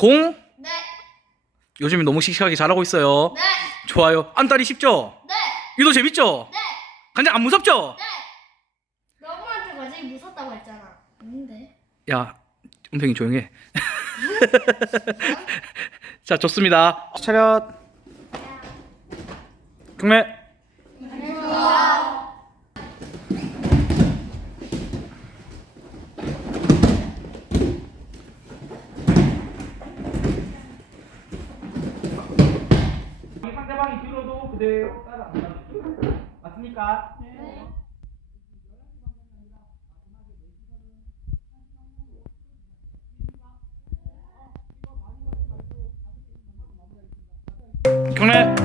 공 네. 요즘 너무 씩씩하게 잘하고 있어요. 네. 좋아요. 안달이 쉽죠? 네. 유도 재밌죠? 네. 간장 안 무섭죠? 네. 너무한테 갑자기 무섭다고 했잖아. 아닌데. 야, 은평이 조용해. 자, 좋습니다. 차렷. 경례. 상대방이 뒤로도 그대로 따라 맞습니까? 네. 경례.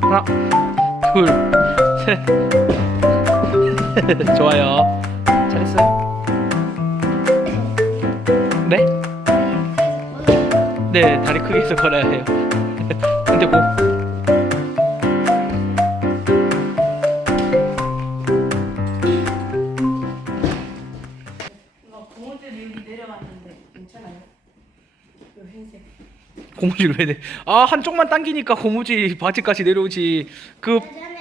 하나, 둘, 셋. 좋아요. 잘했어요. 네? 네, 다리 크게 해서 걸어야 해요. 근데 고. 고무줄 왜 돼? 아, 한쪽만 당기니까 고무줄 바지까지 내려오지. 그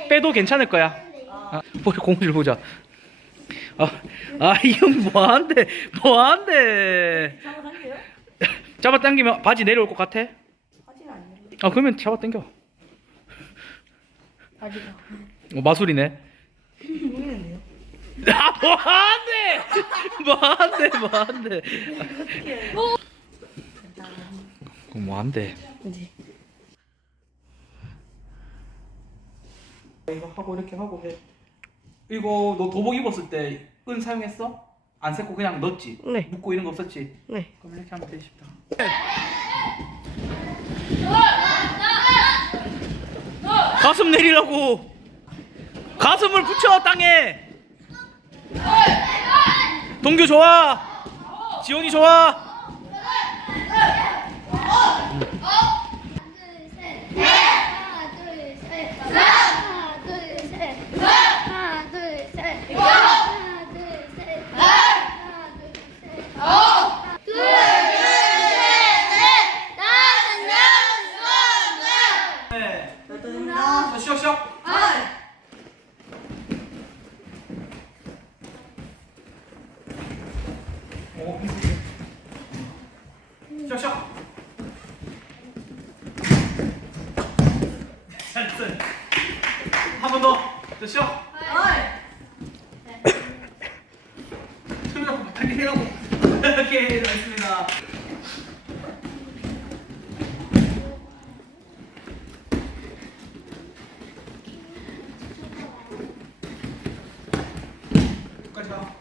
빼도 괜찮을 거야. 아, 보자, 고무줄 보자. 아, 아, 이형 뭐한데? 뭐한데? 잡아당겨요? 잡아 당기면 바지 내려올 것 같아? 아, 그러면 잡아 당겨. 바지가. 어, 마술이네. 보이는데요? 아, 뭐한데? 뭐한데? 뭐한데? 어, 뭐한데? 그지? 이거 하고 이렇게 하고 해. 이거 너 도복 입었을 때 은 사용했어? 안 샜고 그냥 넣었지? 네. 묶고 이런 거 없었지? 네. 그럼 이렇게 하면 되게 쉽다. 가슴 내리라고. 가슴을 붙여 땅에. 동규 좋아. 지원이 좋아. 자, 쉬어 쉬어. 한번 더. 더 쉬어. 손을 달리 해라고. 오케이, 잘했습니다. 끝까지 가.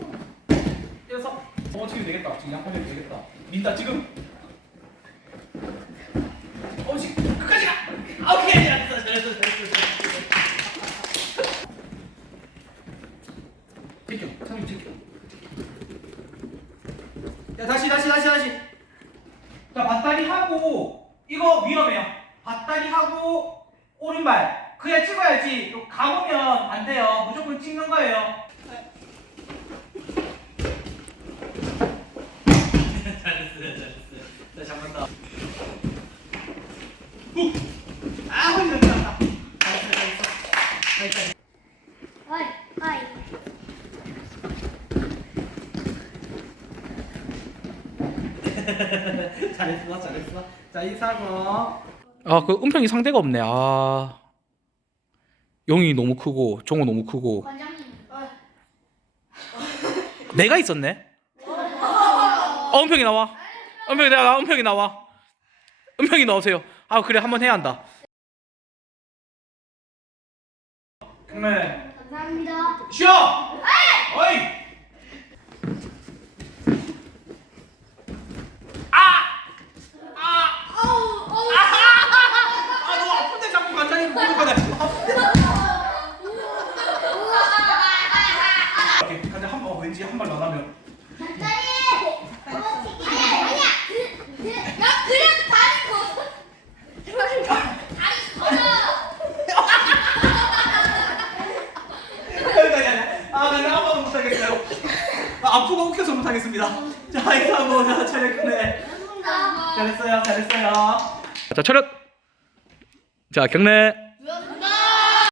일어서. 어, 지금 되겠다. 지금 양팔 되겠다. 민다, 지금. 어, 지금 끝까지 가. 아, 오케이, 잘했어, 잘했어, 잘했어. 상민 제껴. 야, 다시, 다시, 다시, 다시. 자, 밧다리 하고 이거 위험해요. 밧다리 하고 오른발 그냥 찍어야지. 감으면 안 돼요. 무조건 찍는 거예요. 잘했어요, 잘했어요. 자, 잡았다. 후. 아, 허리 넘어갔다. 잘했어, 잘했어. 여기까지. 어이, 어이. 잘했어, 잘했어. 자, 인사하고. 아, 그 은평이 상대가 없네. 아. 용이 너무 크고 종호 너무 크고 관장님. 내가 있었네. 어, 은평이 나와. 은평이 나와. 은평이 나와. 은평이 나오세요. 아, 그래 한번 해야 한다. 네. 감사합니다. 쉬어. 아, 아, 아프고 웃겨서 못하겠습니다. 자, 이거 하고 자, 차렷끝내 잘했어요, 잘했어요. 자, 차렷. 자, 경례.